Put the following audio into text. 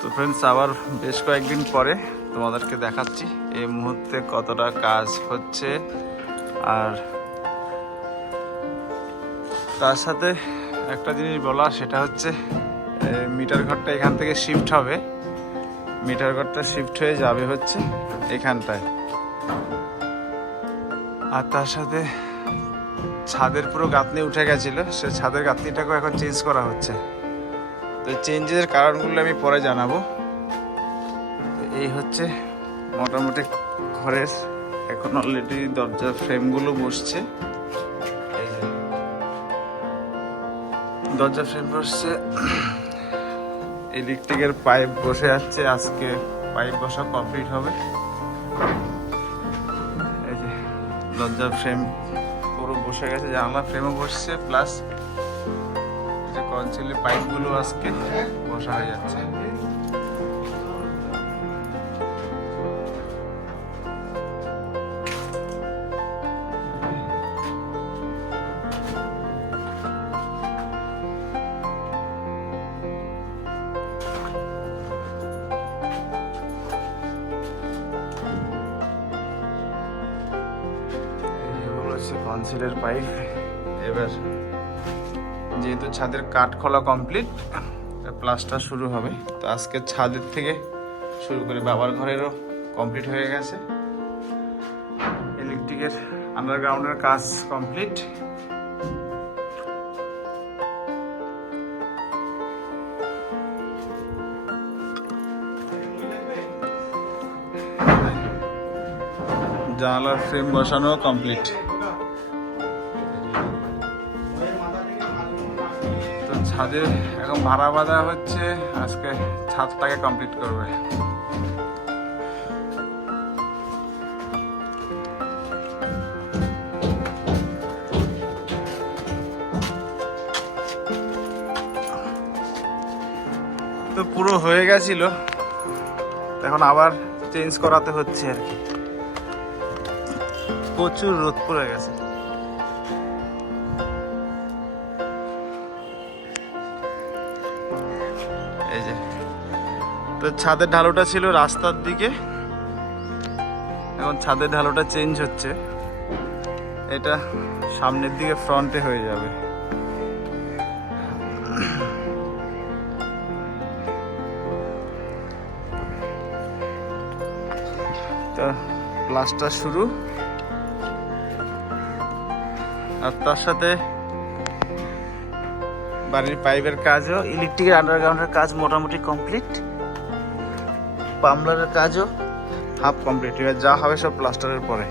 Viewers আবার বেশ কয়েকদিন পরে তোমাদেরকে দেখাচ্ছি এই মুহূর্তে কতটা কাজ হচ্ছে। আর তার সাথে একটা জিনিস বলা সেটা হচ্ছে মিটার ঘরটা এখান থেকে শিফট হবে। মিটার ঘরটা শিফট হয়ে যাবে হচ্ছে এখানটায়। আর তার সাথে ছাদের পুরো গাঁথনি উঠে গেছিল, সে ছাদের গাঁথনিটাকেও এখন চেঞ্জ করা হচ্ছে। তো চেঞ্জের কারণগুলো আমি পরে জানাব। তো এই হচ্ছে মোটামুটি ঘরের এখন অলরেডি দরজার ফ্রেমগুলো বসছে। দরজা ফ্রেম বসছে। ইলেকট্রিকের পাইপ বসে যাচ্ছে, আজকে পাইপ বসা কমপ্লিট হবে। এই যে দরজার ফ্রেম পুরো বসে গেছে, জানলা ফ্রেমও বসছে প্লাস কনসিলের পাইপগুলো আজকে বসা হয়ে যাচ্ছে। কনসিলের পাইপ। এবার যেহেতু ছাদের কাঠ খোলা কমপ্লিট প্লাস্টার শুরু হবে। তো আজকে ছাদের থেকে শুরু করে বাবার ঘরেরও কমপ্লিট হয়ে গেছে। ইলেকট্রিকের আন্ডারগ্রাউন্ডের কাজ কমপ্লিট জানালার ফ্রেম বসানো কমপ্লিট ছাদে এখন ভাড়া বাঁধা হচ্ছে। আজকে ছাদটাকে কমপ্লিট করবে। তো পুরো হয়ে গেছিল। এখন আবার চেঞ্জ করাতে হচ্ছে আর কি। প্রচুর রোদ পড়ে গেছে। এই যে। তো ছাদের ঢালোটা ছিল রাস্তার দিকে। এখন ছাদের ঢালোটা চেঞ্জ হচ্ছে। এটা সামনের দিকে ফ্রন্টে হয়ে যাবে। তো শুরু। আর তার সাথে বাড়ির পাইপের কাজও ইলেকট্রিকের আন্ডারগ্রাউন্ডের কাজ মোটামুটি কমপ্লিট পামলারের কাজও হাফ কমপ্লিট এবার যা হবে সব প্লাস্টারের পরে।